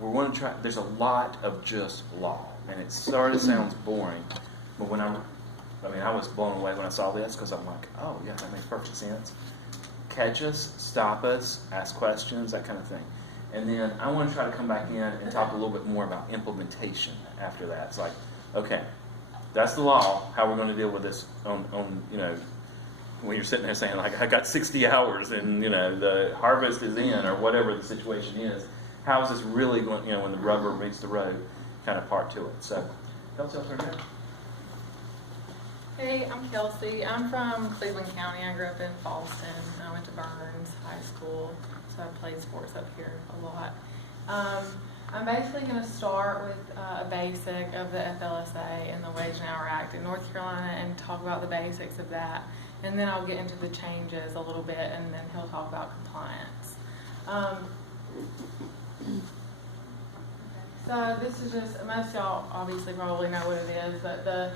we're going to try. There's a lot of just law, and it sort of sounds boring, but I was blown away when I saw this, because I'm like, oh yeah, that makes perfect sense. Catch us, stop us, ask questions, that kind of thing. And then I want to try to come back in and talk a little bit more about implementation after that. It's like, okay, that's the law, how we're going to deal with this on when you're sitting there saying, like, I got 60 hours and, the harvest is in, or whatever the situation is. How is this really going, when the rubber meets the road kind of part to it. So, Kelsey, I'll turn it over. Hey, I'm Kelsey. I'm from Cleveland County. I grew up in Falston. I went to Burns High School, so I played sports up here a lot. I'm basically going to start with a basic of the FLSA and the Wage and Hour Act in North Carolina and talk about the basics of that. And then I'll get into the changes a little bit, and then he'll talk about compliance. So this is just, most of y'all obviously probably know what it is, but the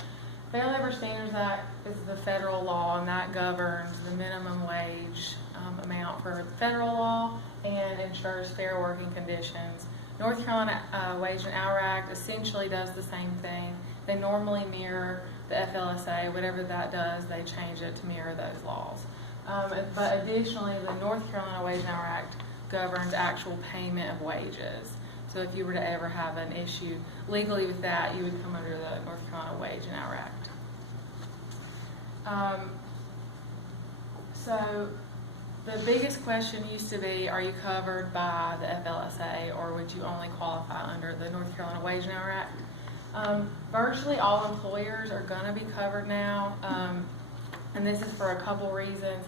Fair Labor Standards Act is the federal law, and that governs the minimum wage amount for federal law and ensures fair working conditions. North Carolina Wage and Hour Act essentially does the same thing. They normally mirror the FLSA. Whatever that does, they change it to mirror those laws. But additionally, the North Carolina Wage and Hour Act governs actual payment of wages. So if you were to ever have an issue legally with that, you would come under the North Carolina Wage and Hour Act. So the biggest question used to be, are you covered by the FLSA, or would you only qualify under the North Carolina Wage and Hour Act? Virtually all employers are going to be covered now, and this is for a couple reasons.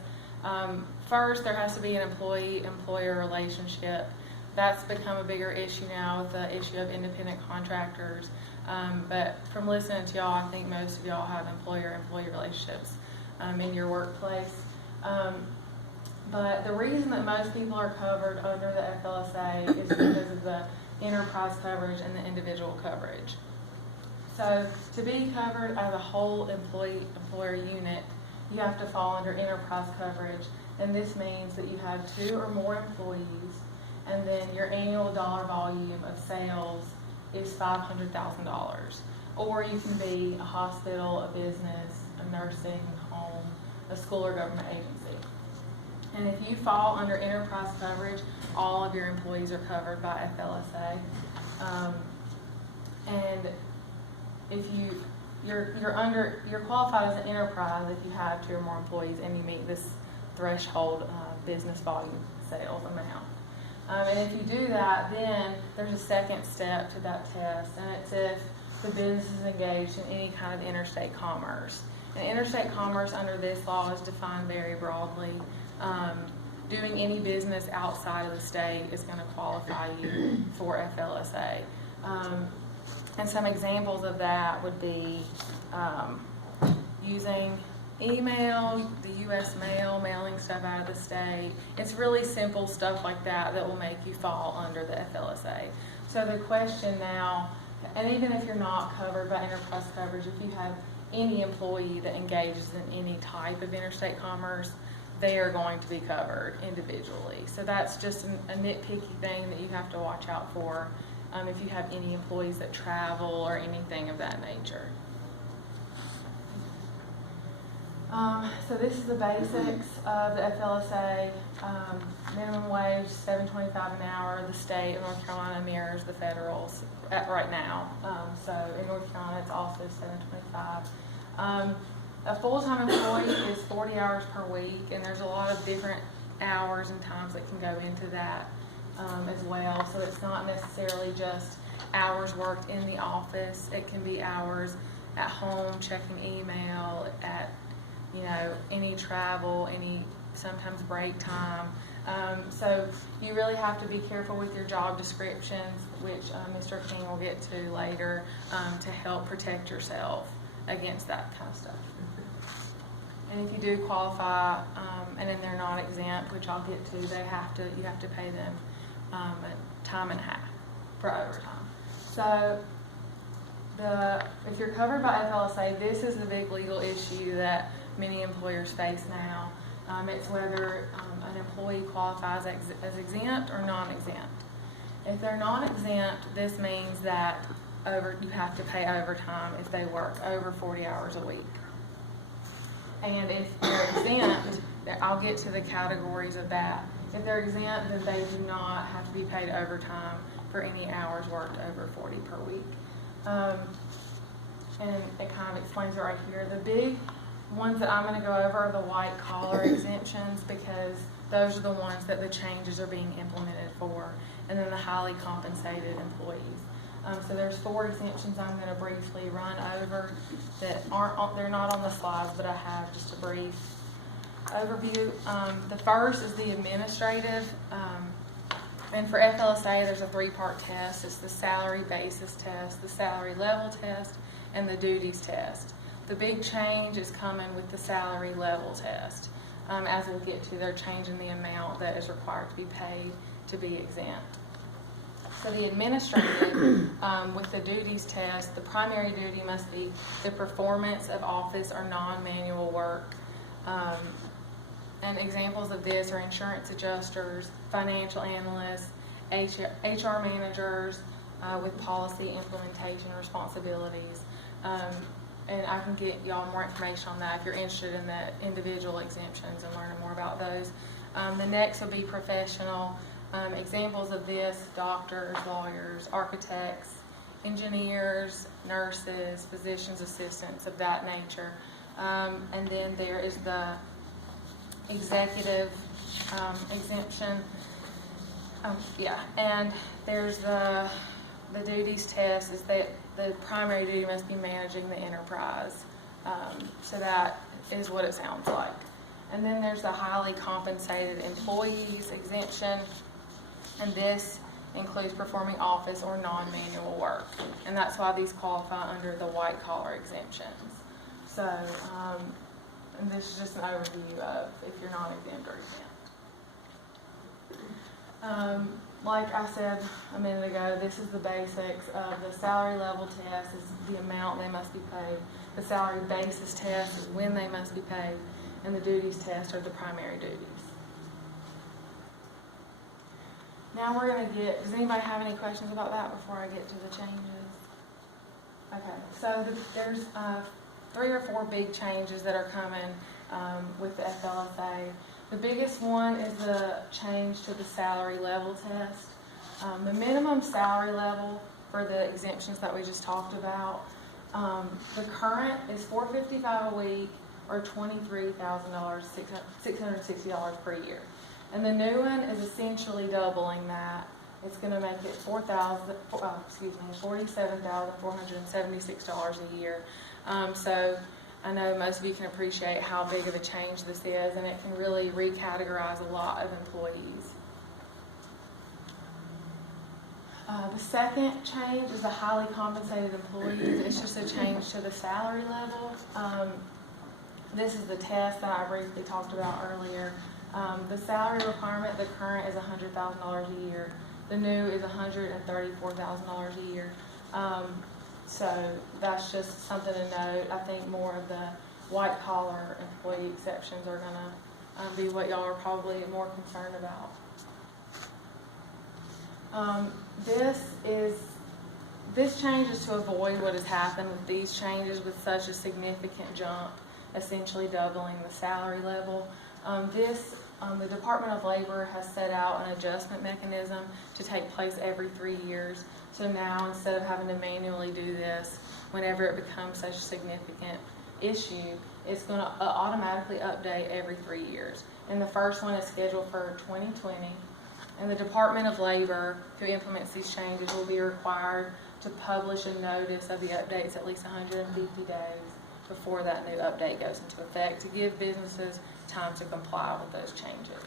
First, there has to be an employee-employer relationship. That's become a bigger issue now with the issue of independent contractors. But from listening to y'all, I think most of y'all have employer-employee relationships in your workplace. But the reason that most people are covered under the FLSA is because of the enterprise coverage and the individual coverage. So to be covered as a whole employer unit, you have to fall under enterprise coverage, and this means that you have 2 or more employees, and then your annual dollar volume of sales is $500,000. Or you can be a hospital, a business, a nursing home, a school or government agency. And if you fall under enterprise coverage, all of your employees are covered by FLSA. And if you're qualified as an enterprise if you have 2 or more employees and you meet this threshold business volume sales amount. And if you do that, then there's a second step to that test, and it's if the business is engaged in any kind of interstate commerce. And interstate commerce under this law is defined very broadly. Doing any business outside of the state is going to qualify you for FLSA. And some examples of that would be using email, the U.S. mail, mailing stuff out of the state. It's really simple stuff like that that will make you fall under the FLSA. So the question now, and even if you're not covered by enterprise coverage, if you have any employee that engages in any type of interstate commerce, they are going to be covered individually. So that's just a nitpicky thing that you have to watch out for if you have any employees that travel or anything of that nature. So this is the basics of the FLSA. Minimum wage, $7.25 an hour. The state of North Carolina mirrors the federals right now. So in North Carolina, it's also $7.25. A full-time employee is 40 hours per week, and there's a lot of different hours and times that can go into that as well. So it's not necessarily just hours worked in the office. It can be hours at home, checking email, at any travel, sometimes break time. So you really have to be careful with your job descriptions, which Mr. King will get to later, to help protect yourself against that kind of stuff. And if you do qualify, and then they're not exempt, which I'll get to, you have to pay them time and a half for overtime. So if you're covered by FLSA, this is the big legal issue that many employers face now. It's whether an employee qualifies as exempt or non-exempt. If they're non-exempt, this means that you have to pay overtime if they work over 40 hours a week. And if they're exempt, I'll get to the categories of that. If they're exempt, then they do not have to be paid overtime for any hours worked over 40 per week. And it kind of explains it right here. The big ones that I'm going to go over are the white collar exemptions, because those are the ones that the changes are being implemented for, and then the highly compensated employees. So there's 4 exemptions I'm going to briefly run over that they're not on the slides, but I have just a brief overview. The first is the administrative, and for FLSA there's a 3-part test. It's the salary basis test, the salary level test, and the duties test. The big change is coming with the salary level test. As we'll get to, they're changing the amount that is required to be paid to be exempt. So the administrative, with the duties test, the primary duty must be the performance of office or non-manual work. And examples of this are insurance adjusters, financial analysts, HR managers with policy implementation responsibilities. And I can get y'all more information on that if you're interested in the individual exemptions and learning more about those. The next would be professional. Examples of this: doctors, lawyers, architects, engineers, nurses, physician's assistants, of that nature. And then there is the executive exemption. And there's the duties test, is that the primary duty must be managing the enterprise. So that is what it sounds like. And then there's the highly compensated employees exemption, and this includes performing office or non-manual work. And that's why these qualify under the white collar exemptions. So, and this is just an overview of if you're not exempt or exempt. Like I said a minute ago, this is the basics of the salary level test, is the amount they must be paid. The salary basis test is when they must be paid, and the duties test are the primary duties. Now we're going to does anybody have any questions about that before I get to the changes? Okay, so there's 3 or 4 big changes that are coming with the FLSA. The biggest one is the change to the salary level test. The minimum salary level for the exemptions that we just talked about, the current is $455 a week, or $23,000, $660 per year. And the new one is essentially doubling that. It's going to make it $47,476 a year. So I know most of you can appreciate how big of a change this is, and it can really recategorize a lot of employees. The second change is the highly compensated employees. It's just a change to the salary level. This is the test that I briefly talked about earlier. The salary requirement, the current is $100,000 a year. The new is $134,000 a year. So that's just something to note. I think more of the white collar employee exceptions are going to be what y'all are probably more concerned about. This change is to avoid what has happened with these changes with such a significant jump, essentially doubling the salary level. The Department of Labor has set out an adjustment mechanism to take place every 3 years. So now, instead of having to manually do this whenever it becomes such a significant issue, it's going to automatically update every 3 years. And the first one is scheduled for 2020. And the Department of Labor, who implements these changes, will be required to publish a notice of the updates at least 150 days before that new update goes into effect, to give businesses time to comply with those changes.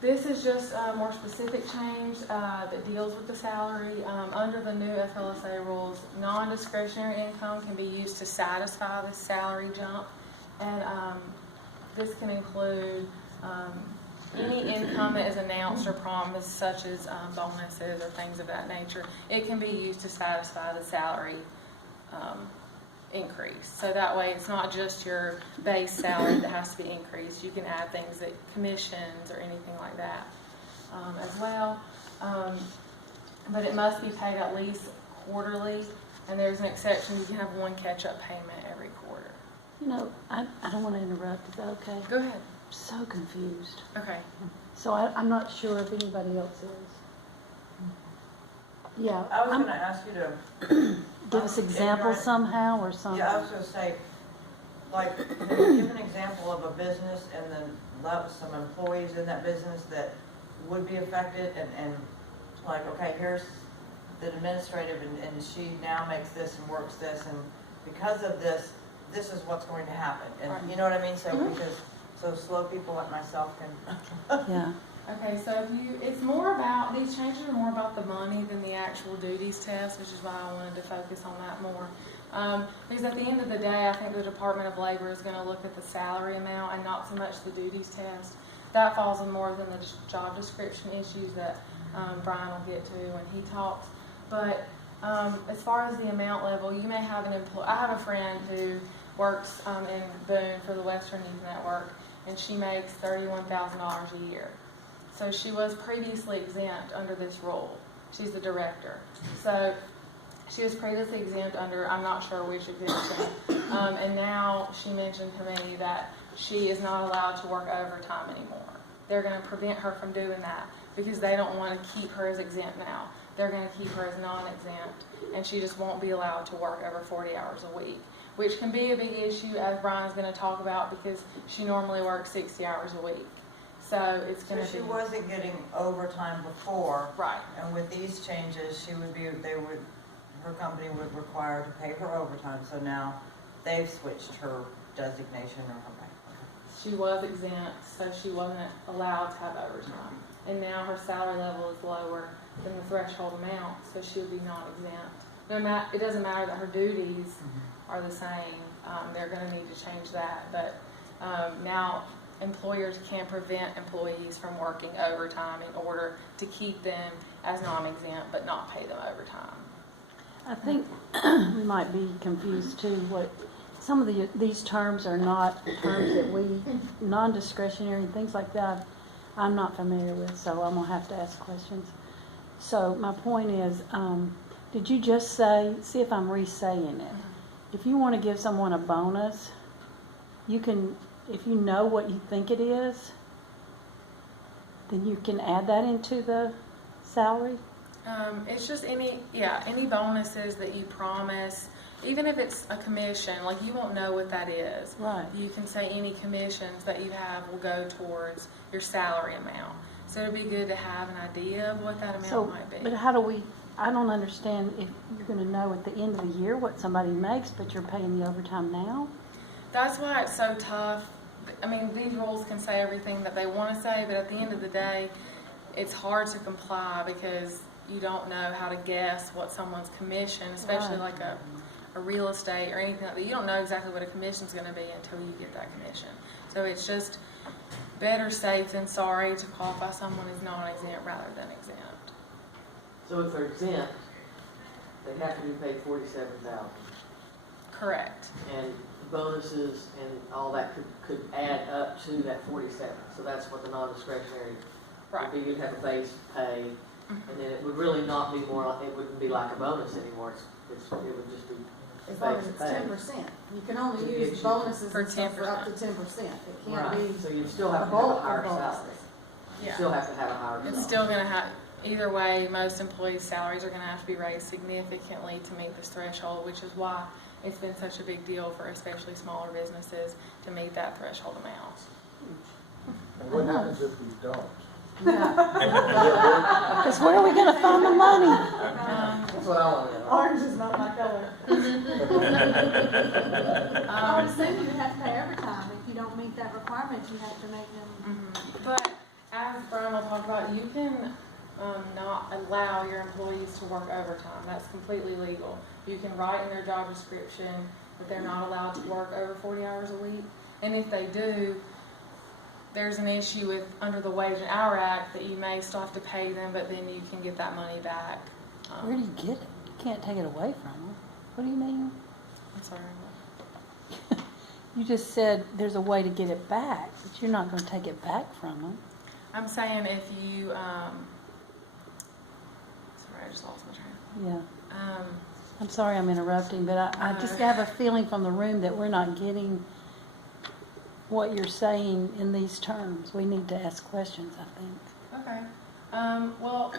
This is just a more specific change that deals with the salary. Under the new FLSA rules, non-discretionary income can be used to satisfy the salary jump, and this can include any income that is announced or promised, such as bonuses or things of that nature. It can be used to satisfy the salary increase. So that way it's not just your base salary that has to be increased. You can add things that commissions or anything like that as well. But it must be paid at least quarterly, and there's an exception. You can have one catch-up payment every quarter. You know, I don't want to interrupt. Is that okay? Go ahead. I'm so confused. Okay. So I'm not sure if anybody else is. Yeah. I was going to ask you to give us examples somehow or something. Yeah, I was going to say, like, give an example of a business and then some employees in that business that would be affected, and like, okay, here's the administrative, and she now makes this and works this, and because of this, this is what's going to happen. And you know what I mean? So because so slow people like myself can. Yeah. Okay, so it's more about, these changes are more about the money than the actual duties test, which is why I wanted to focus on that more. Because at the end of the day, I think the Department of Labor is going to look at the salary amount and not so much the duties test. That falls in more than the job description issues that Brian will get to when he talks. But as far as the amount level, you may have an employee. I have a friend who works in Boone for the Western Youth Network, and she makes $31,000 a year. So she was previously exempt under this rule. She's the director. So she was previously exempt under, I'm not sure which exemption, and now she mentioned to me that she is not allowed to work overtime anymore. They're going to prevent her from doing that because they don't want to keep her as exempt now. They're going to keep her as non-exempt, and she just won't be allowed to work over 40 hours a week, which can be a big issue, as Brian's going to talk about, because she normally works 60 hours a week. So it's going to be. So she wasn't getting overtime before. Right. And with these changes, her company would require to pay her overtime. So now they've switched her designation or her pay. She was exempt, so she wasn't allowed to have overtime. And now her salary level is lower than the threshold amount, so she would be non-exempt. It doesn't matter that her duties are the same. They're going to need to change that. But now employers can prevent employees from working overtime in order to keep them as non-exempt but not pay them overtime. I think we might be confused too. What some of these terms are not terms that we non-discretionary and things like that. I'm not familiar with, so I'm gonna have to ask questions. So my point is, did you just say? See if I'm re-saying it. If you want to give someone a bonus, you can. If you know what you think it is, then you can add that into the salary. It's just any bonuses that you promise, even if it's a commission, like you won't know what that is. Right. You can say any commissions that you have will go towards your salary amount. So it'd be good to have an idea of what that amount might be. But how do we, I don't understand if you're going to know at the end of the year what somebody makes, but you're paying the overtime now? That's why it's so tough. I mean, these rules can say everything that they want to say, but at the end of the day, it's hard to comply because you don't know how to guess what someone's commission, especially like a real estate or anything like that. You don't know exactly what a commission's going to be until you get that commission. So it's just better safe than sorry to qualify someone as non-exempt rather than exempt. So if they're exempt, they have to be paid $47,000. Correct. And bonuses and all that could add up to that 47. So that's what the non-discretionary Right. would be. You'd have a base pay, and then it would really not be more. It wouldn't be like a bonus anymore. It would just be As long as base it's pay. 10%. You can only To use get you- bonuses For and stuff for 10%. up to 10%. It can't Right. be So you still a have to have a bulk higher of salary. bonuses. You Yeah. still have to have a higher It's salary. still going to have, either way, most employees' salaries are going to have to be raised significantly to meet this threshold, which is why it's been such a big deal for especially smaller businesses to meet that threshold amount. And what happens if we don't? Because where are we going to find the money? That's what I want to know. Orange is not my color. I would assume you have to pay overtime. If you don't meet that requirement, you have to make them. But as Brian will talk about, you can not allow your employees to work overtime. That's completely legal. You can write in their job description that they're not allowed to work over 40 hours a week. And if they do, there's an issue with under the Wage and Hour Act that you may still have to pay them, but then you can get that money back. Where do you get it? You can't take it away from them. What do you mean? I'm sorry. You just said there's a way to get it back, but you're not gonna take it back from them. I'm saying if you, sorry, I just lost my train. Yeah. I'm sorry I'm interrupting, but I just have a feeling from the room that we're not getting what you're saying in these terms. We need to ask questions, I think. Okay. Well,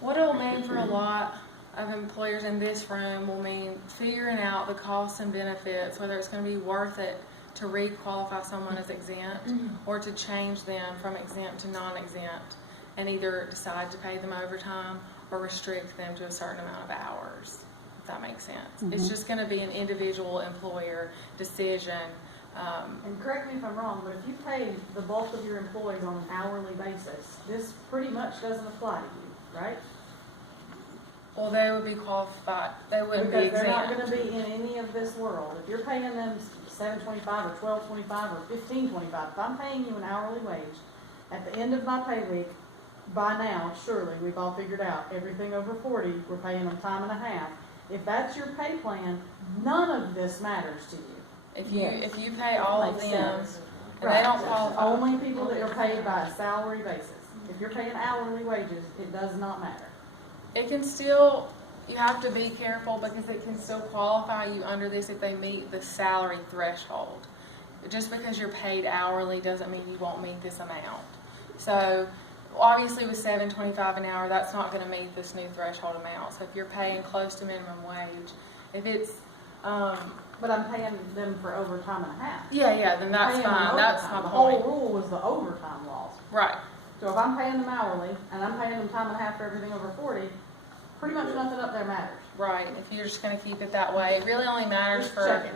what it'll mean for a lot of employers in this room will mean figuring out the costs and benefits, whether it's going to be worth it to re-qualify someone as exempt or to change them from exempt to non-exempt and either decide to pay them overtime or restrict them to a certain amount of hours, if that makes sense. It's just going to be an individual employer decision. And correct me if I'm wrong, but if you pay the bulk of your employees on an hourly basis, this pretty much doesn't apply to you, right? Well, they would be qualified. They wouldn't be Because they're not exempt. gonna be in any of this world. If you're paying them $7.25 or $12.25 or $15.25, if I'm paying you an hourly wage, at the end of my pay week, by now, surely, we've all figured out, everything over 40, we're paying them time and a half. If that's your pay plan, none of this matters to you. If you pay all of Makes them sense. and they don't qualify, Only people that are paid by a salary basis. If you're paying hourly wages, it does not matter. it can still, you have to be careful because it can still qualify you under this if they meet the salary threshold. Just because you're paid hourly doesn't mean you won't meet this amount. So obviously with $7.25 an hour, that's not going to meet this new threshold amount. So if you're paying close to minimum wage, if it's, But I'm paying them for overtime and a half. yeah, then that's Paying them fine. That's my overtime. The point. whole rule was the overtime laws. Right. So if I'm paying them hourly, and I'm paying them time and a half for everything over 40, pretty much nothing up there matters. Right. If you're just going to keep it that way, it really only matters Just for. checking.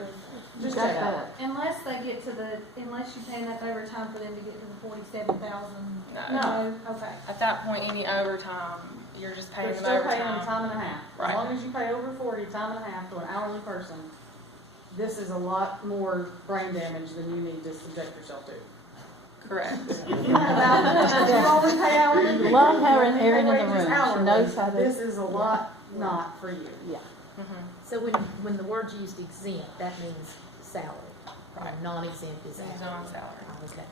Just Got check that. that. Unless they get to unless you're paying enough overtime for them to get to the 47,000. No. No. Okay. At that point, any overtime, you're just paying You're them still paying them overtime. time and a half. Right. As long as you pay over 40, time and a half to an hourly person, this is a lot more brain damage than you need to subject yourself to. Correct. Now, you only pay hourly. Love having you pay Erin in the wages room. She hourly, knows how to- This is a lot not for you. Yeah. So when the word's used exempt, that means salary. Right. And non-exempt is It's salary. non-salary. Okay.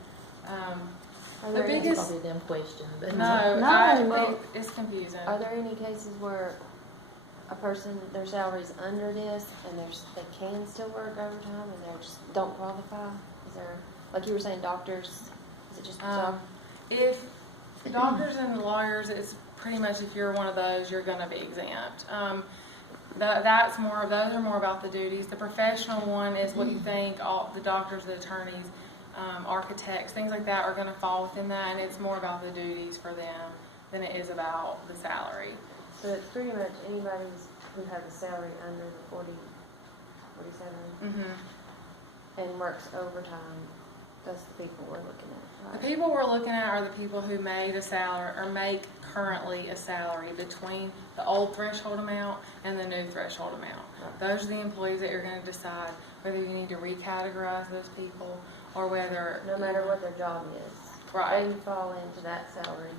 The That's biggest, probably a dumb question, but. No. it's confusing. Are there any cases where a person, their salary's under this and they can still work overtime and they just don't qualify? Is there, like you were saying, doctors, is it just If doctors and lawyers, it's pretty much if you're one of those, you're going to be exempt. That's more. Those are more about the duties. The professional one is what you think. All the doctors, the attorneys, architects, things like that are going to fall within that, and it's more about the duties for them than it is about the salary. So it's pretty much anybody who has a salary under the 47 and works overtime, that's the people we're looking at, The right? people we're looking at are the people who made a salary or make currently a salary between the old threshold amount and the new threshold amount. Those are the employees that you're going to decide whether you need to recategorize those people or whether No matter what their job is. Right. They fall into that salary.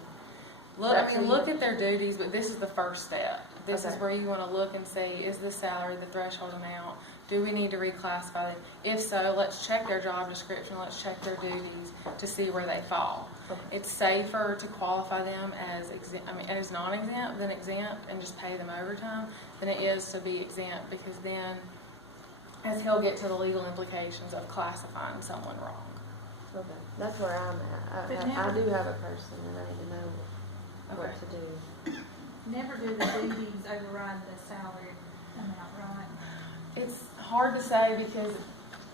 Look at their duties, but this is the first step. This is Okay. where you want to look and see, is the salary the threshold amount? Do we need to reclassify them? If so, let's check their job description, let's check their duties to see where they fall. Okay. It's safer to qualify them as as non-exempt than exempt and just pay them overtime than it is to be exempt, because then, as he'll get to the legal implications of classifying someone wrong. Okay, that's where I'm at. But I never- do have a person and I need to know what Okay. to do. Never do the duties override the salary amount, right? It's hard to say because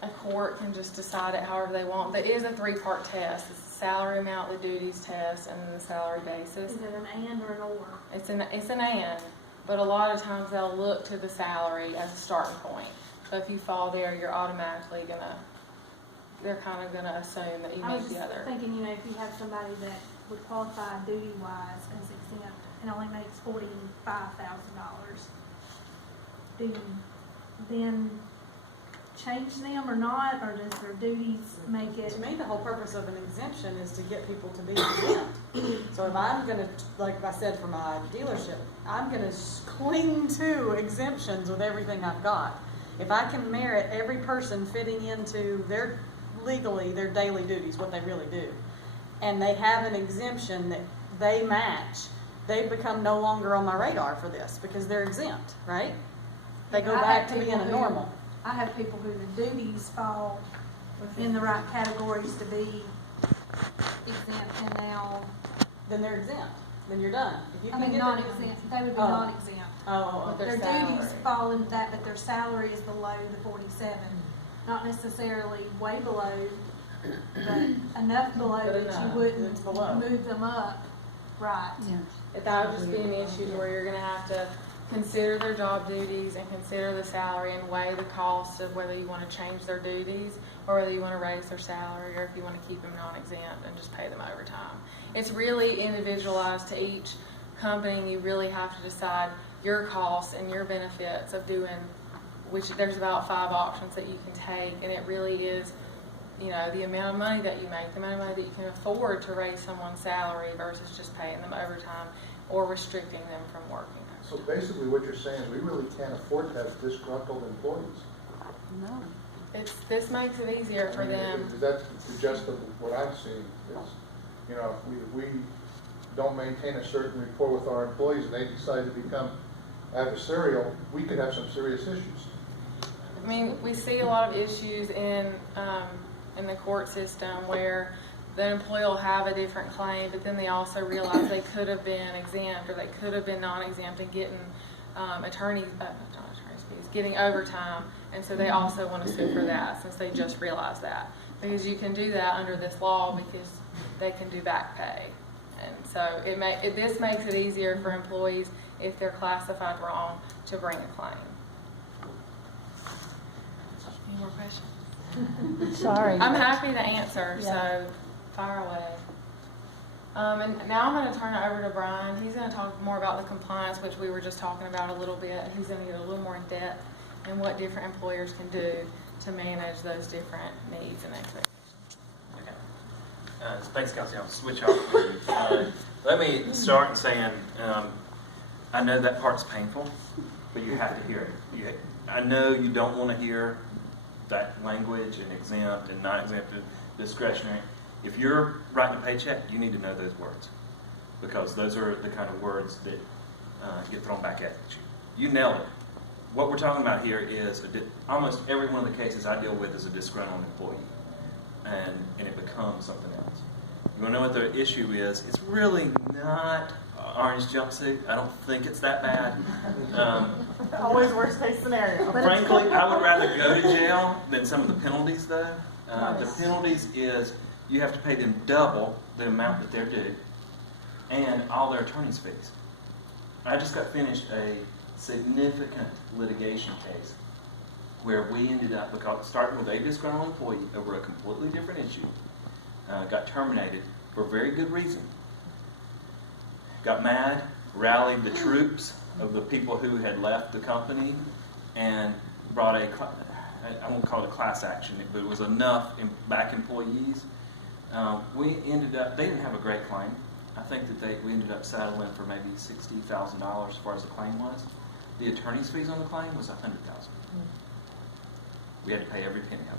a court can just decide it however they want. There is a 3-part test. It's the salary amount, the duties test, and then the salary basis. Is it an and or an or? It's an and, but a lot of times they'll look to the salary as a starting point. So if you fall there, you're automatically they're kind of gonna assume that you I was meet the just other. thinking, if you have somebody that would qualify duty-wise as exempt and only makes $45,000, do you then change them or not, or does their duties make it? To me, the whole purpose of an exemption is to get people to be exempt. So if I'm gonna, like I said for my dealership, I'm gonna cling to exemptions with everything I've got. If I can merit every person fitting into legally their daily duties, what they really do, and they have an exemption that they match, they become no longer on my radar for this because they're exempt, right? They go I back have to being people a who- normal. I have people who the duties fall in the right categories to be exempt, and now, Then they're exempt. Then you're done. If you I can mean, get not them- exempt, they would be Oh. not exempt. Oh, Their Their duties salary. fall into that, but their salary is below the 47. Not necessarily way below, but enough below But that enough. you It's wouldn't below. move them up, right? That would just be an issue where you're gonna have to consider their job duties and consider the salary and weigh the cost of whether you wanna change their duties or whether you wanna raise their salary or if you wanna keep them non-exempt and just pay them overtime. It's really individualized to each company, and you really have to decide your costs and your benefits of doing, which there's about 5 options that you can take, and it really is, the amount of money that you make, the amount of money that you can afford to raise someone's salary versus just paying them overtime or restricting them from working. So basically what you're saying is we really can't afford to have disgruntled employees. No. This makes it easier for I mean, them. That's the gist of what I've seen is, if we don't maintain a certain rapport with our employees and they decide to become adversarial, we could have some serious issues. I mean, we see a lot of issues in the court system where the employee will have a different claim, but then they also realize they could have been exempt or they could have been non-exempt and getting getting overtime, and so they also want to sue for that since they just realized that. Because you can do that under this law because they can do back pay. And so this makes it easier for employees if they're classified wrong to bring a claim. Any more questions? Sorry. I'm happy to answer, Yeah. so fire away. And now I'm going to turn it over to Brian. He's going to talk more about the compliance, which we were just talking about a little bit. He's going to get a little more in depth and what different employers can do to manage those different needs and expectations. Okay. Thanks, Kelsey. I'll switch off. Let me start in saying I know that part's painful, but you have to hear it. I know you don't want to hear that language and exempt and non-exempt and discretionary. If you're writing a paycheck, you need to know those words because those are the kind of words that get thrown back at you. You nailed it. What we're talking about here is almost every one of the cases I deal with is a disgruntled employee, and it becomes something else. You want to know what the issue is? It's really not orange jumpsuit. I don't think it's that bad. Always worst case scenario. Frankly, I would rather go to jail than some of the penalties, though. The penalties is you have to pay them double the amount that they're due and all their attorney's fees. I just got finished a significant litigation case where we ended up, starting with a disgruntled employee over a completely different issue, got terminated for a very good reason. Got mad, rallied the troops of the people who had left the company, and brought I won't call it a class action, but it was enough back employees. We ended up, they didn't have a great claim. I think that we ended up settling for maybe $60,000 as far as the claim was. The attorney's fees on the claim was $100,000. We had to pay every penny of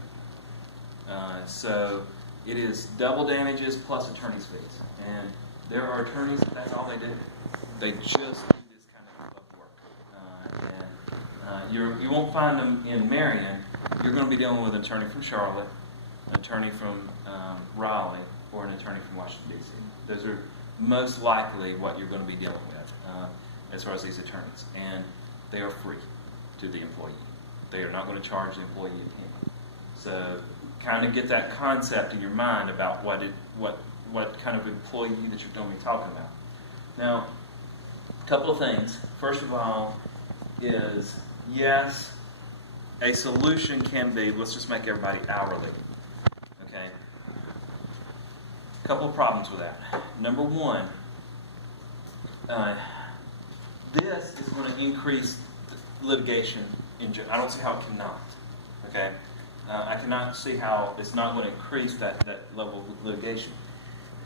it. So it is double damages plus attorney's fees. And there are attorneys that's all they do. They just do this kind of work. You won't find them in Marion. You're going to be dealing with an attorney from Charlotte, an attorney from Raleigh, or an attorney from Washington, D.C. Those are most likely what you're going to be dealing with as far as these attorneys. And they are free to the employee. They are not going to charge the employee a penny. So kind of get that concept in your mind about what kind of employee that you're going to be talking about. Now, a couple of things. First of all is, yes, a solution can be, let's just make everybody hourly. Okay? A couple of problems with that. Number one, this is going to increase litigation in general. I don't see how it cannot. Okay? I cannot see how it's not going to increase that level of litigation.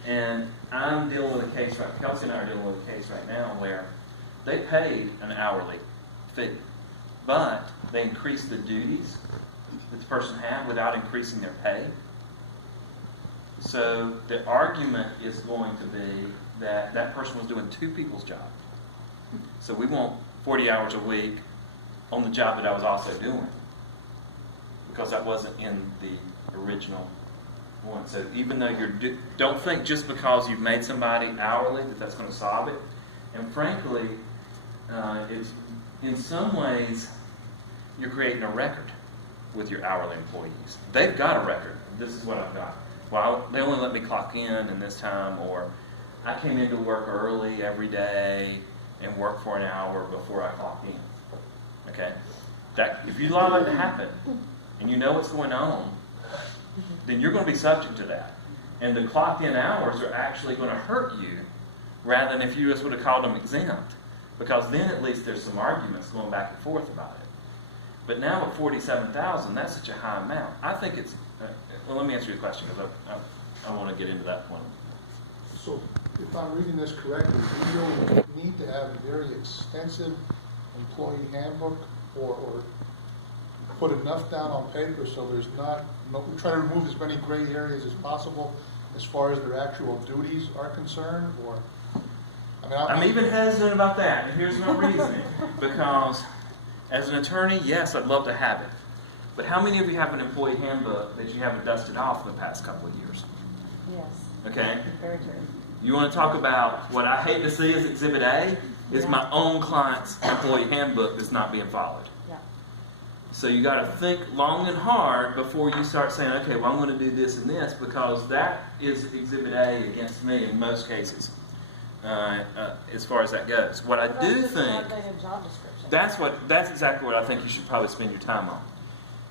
And I'm dealing with a case right, Kelsey and I are dealing with a case right now where they paid an hourly fee. but they increased the duties that the person had without increasing their pay. So the argument is going to be that that person was doing two people's job. So we want 40 hours a week on the job that I was also doing, because that wasn't in the original one. So even though don't think just because you've made somebody hourly that that's going to solve it. And frankly, it's in some ways you're creating a record with your hourly employees. They've got a record. This is what I've got. Well, they only let me clock in this time, or I came into work early every day and worked for an hour before I clock in. Okay? That if you allow that to happen and you know what's going on, then you're going to be subject to that. And the clock in hours are actually going to hurt you rather than if you just would have called them exempt, because then at least there's some arguments going back and forth about it. But now at $47,000, that's such a high amount. I think it's well, let me answer your question, because I want to get into that one. So if I'm reading this correctly, we really need to have a very extensive employee handbook, or put enough down on paper so there's we try to remove as many gray areas as possible as far as their actual duties are concerned, or I'm even hesitant about that, and here's my reasoning. Because as an attorney, yes, I'd love to have it. But how many of you have an employee handbook that you haven't dusted off in the past couple of years? Yes. Okay? Very true. You want to talk about what I hate to see as Exhibit A? Is my own client's employee handbook that's not being followed. Yeah. So you got to think long and hard before you start saying, okay, well, I'm going to do this and this, because that is Exhibit A against me in most cases, as far as that goes. What I do think, that's exactly what I think you should probably spend your time on.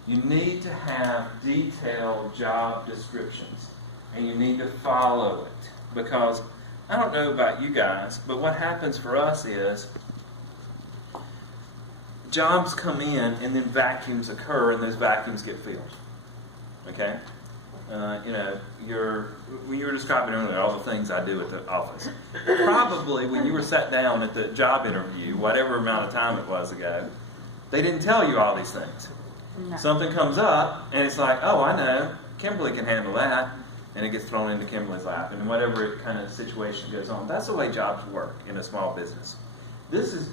You need to have detailed job descriptions, and you need to follow it, because I don't know about you guys, but what happens for us is jobs come in and then vacuums occur, and those vacuums get filled. Okay? When you were describing earlier all the things I do at the office, probably when you were sat down at the job interview, whatever amount of time it was ago, they didn't tell you all these things. No. Something comes up, and it's like, oh, I know, Kimberly can handle that, and it gets thrown into Kimberly's lap, and whatever kind of situation goes on. That's the way jobs work in a small business. This is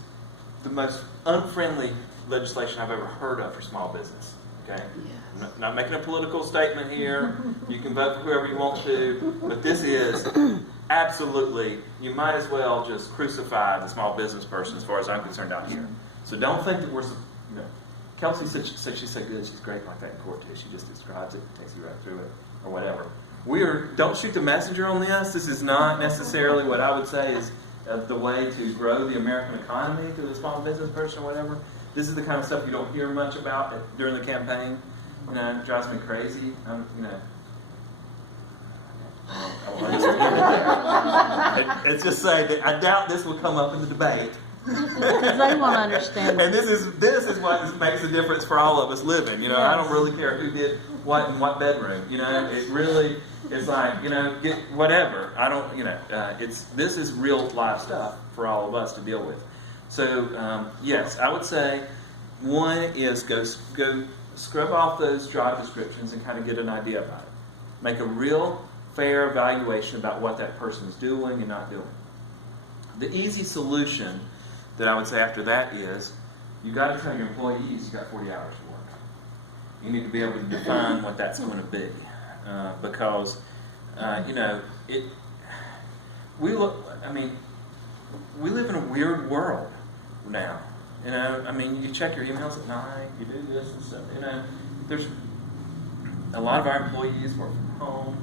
the most unfriendly legislation I've ever heard of for small business. Okay? Yes. I'm not making a political statement here. You can vote for whoever you want to, but this is absolutely, you might as well just crucify the small business person as far as I'm concerned out here. So don't think that we're, Kelsey said she's so good, she's great like that in court too. She just describes it, takes you right through it, or whatever. Don't shoot the messenger on this. This is not necessarily what I would say is the way to grow the American economy through the small business person or whatever. This is the kind of stuff you don't hear much about during the campaign. It drives me crazy. It's just saying that I doubt this will come up in the debate. Because they won't understand. And this is what makes the difference for all of us living. Yes. I don't really care who did what in what bedroom. It really is like, get whatever. I don't, this is real life stuff for all of us to deal with. So, yes, I would say one is go scrub off those job descriptions and kind of get an idea about it. Make a real fair evaluation about what that person is doing and not doing. The easy solution that I would say after that is you got to tell your employees you got 40 hours to work. You need to be able to define what that's going to be, because we live in a weird world now. You check your emails at night, you do this and stuff. There's a lot of our employees work from home.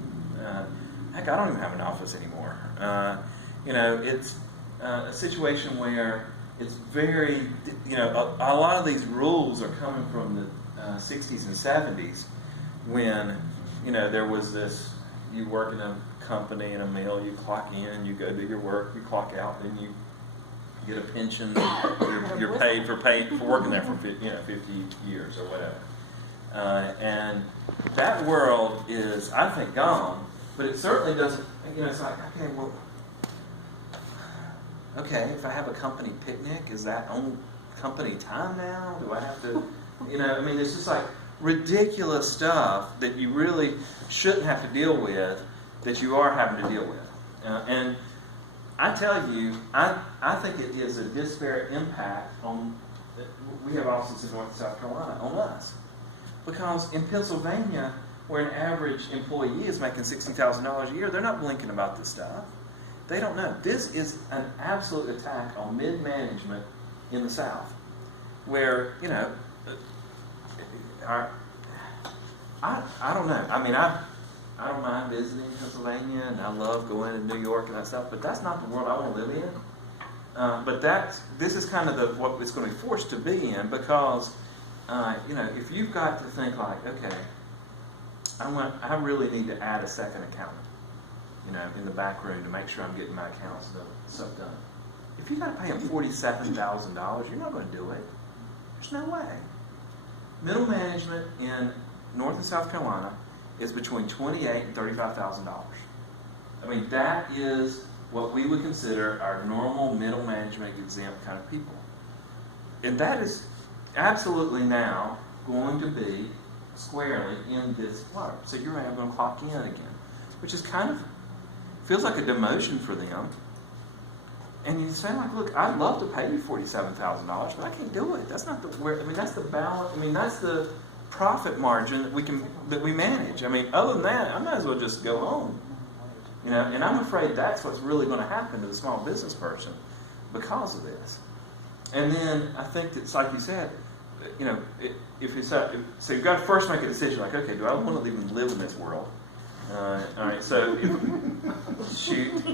Heck, I don't even have an office anymore. It's a situation where it's very, a lot of these rules are coming from the 60s and 70s when, there was this, you work in a company, in a mill, you clock in, you go do your work, you clock out, then you get a pension, you're paid for working there for 50 years or whatever. And that world is, I think, gone, but it certainly doesn't, it's like, okay, if I have a company picnic, is that on company time now? Do I have to, I mean, it's just like ridiculous stuff that you really shouldn't have to deal with that you are having to deal with. And I tell you, I think it is a disparate impact on, we have offices in North and South Carolina, on us. Because in Pennsylvania, where an average employee is making $60,000 a year, they're not blinking about this stuff. They don't know. This is an absolute attack on mid-management in the South, where, I don't know. I mean, I don't mind visiting Pennsylvania, and I love going to New York and that stuff, but that's not the world I want to live in. But this is kind of what it's going to be forced to be in, because, if you've got to think like, okay, I really need to add a second accountant, in the back room to make sure I'm getting my accounts stuff done. If you've got to pay them $47,000, you're not going to do it. There's no way. Middle management in North and South Carolina is between $28,000 and $35,000. I mean, that is what we would consider our normal middle management exempt kind of people. And that is absolutely now going to be squarely in this flow. So you're going to clock in again, which is kind of, feels like a demotion for them. And you say, like, look, I'd love to pay you $47,000, but I can't do it. That's not that's the balance. I mean, that's the profit margin that we manage. I mean, other than that, I might as well just go home. And I'm afraid that's what's really going to happen to the small business person because of this. And then I think it's like you said, so you've got to first make a decision, like, okay, do I want to even live in this world? All right, so shoot.